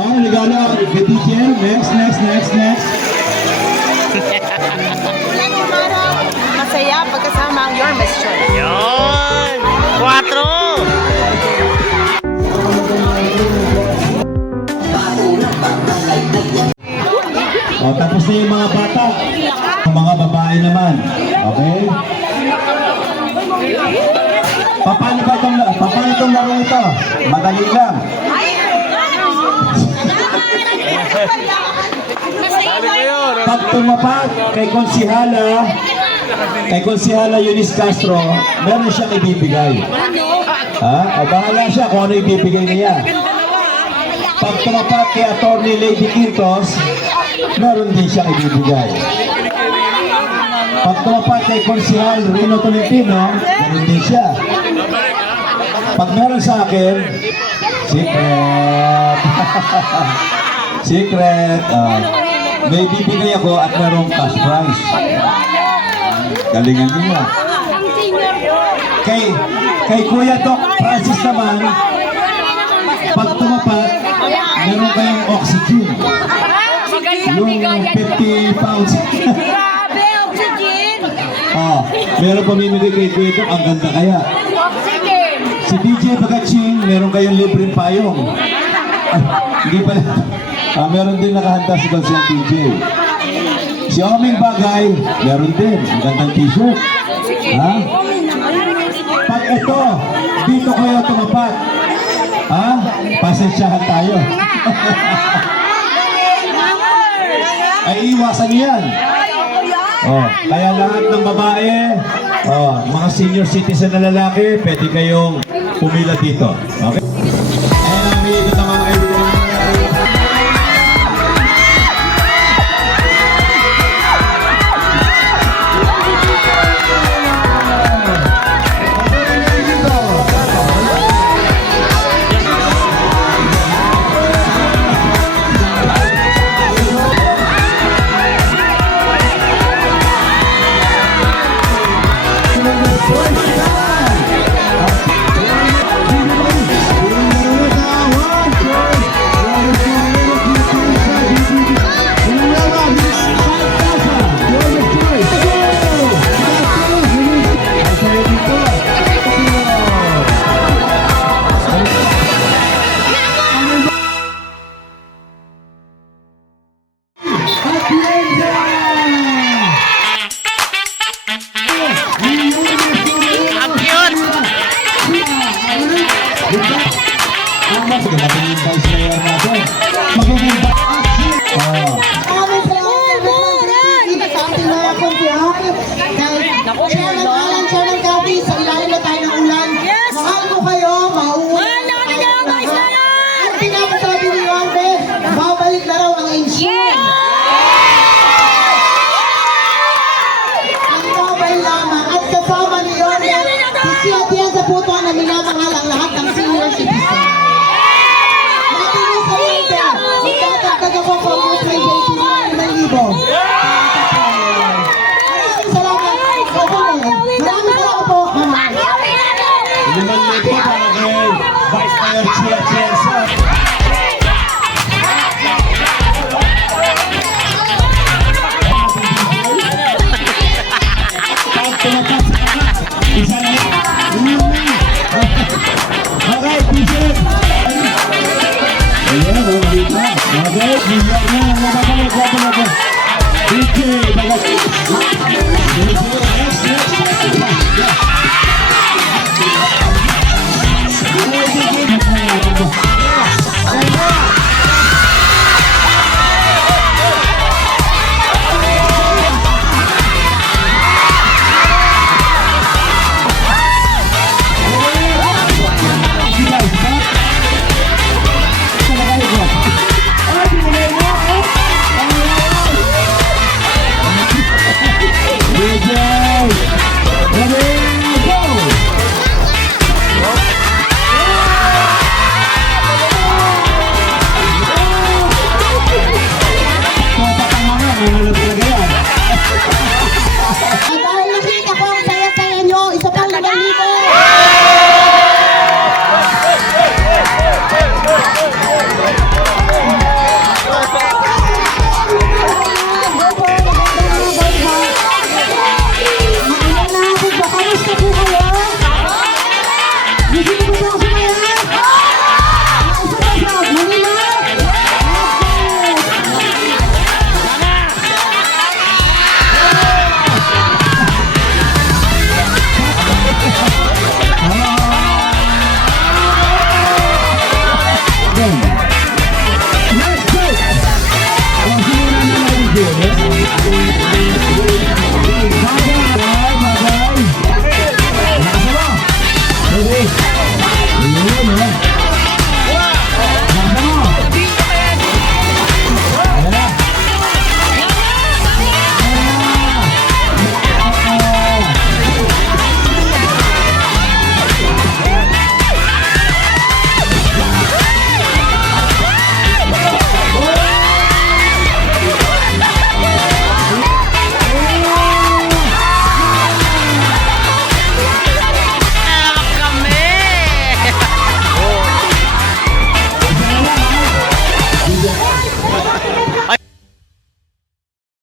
Oh, regalo kay teacher. Next. Masaya pagkasama ang your mission. Yun! 4! Oh, tapos na yung mga bata. Ang mga babae naman. Okay? Paano itong laro ito? Madali lang. Pag tumapat kay Konsihala Eunice Castro, meron siyang ibibigay. Ha? O bahala siya kung ano ibibigay niya. Pag tumapat kay Attorney Lady Quintos, meron din siyang ibibigay. Pag tumapat kay Konsihal Rino Tolentino, meron din siya. Pag meron sa akin, secret. Secret. May bibigay ako at merong cash prize. Galingan niya. Kay Kuya Doc Francis naman, pag tumapat, meron kayong oxygen. Yung 50 pounds. Grabe, oxygen! Meron pamimili kay Kuya Doc, ang ganda kaya. Oxygen! Si DJ Bagaching, meron kayong libreng payong. Hindi pala. Meron din nakahanda si Bansiyang DJ. Si Oming Bagay, meron din. Ang gandang t-shirt. Pag ito, dito kayo tumapat. Pasensyahan tayo. Ay, iwasan yan. Kaya lahat ng babae, mga senior citizen na lalaki, pwede kayong pumila dito. Okay? Ayan ang umiikot ng mga kaibigan. Okay,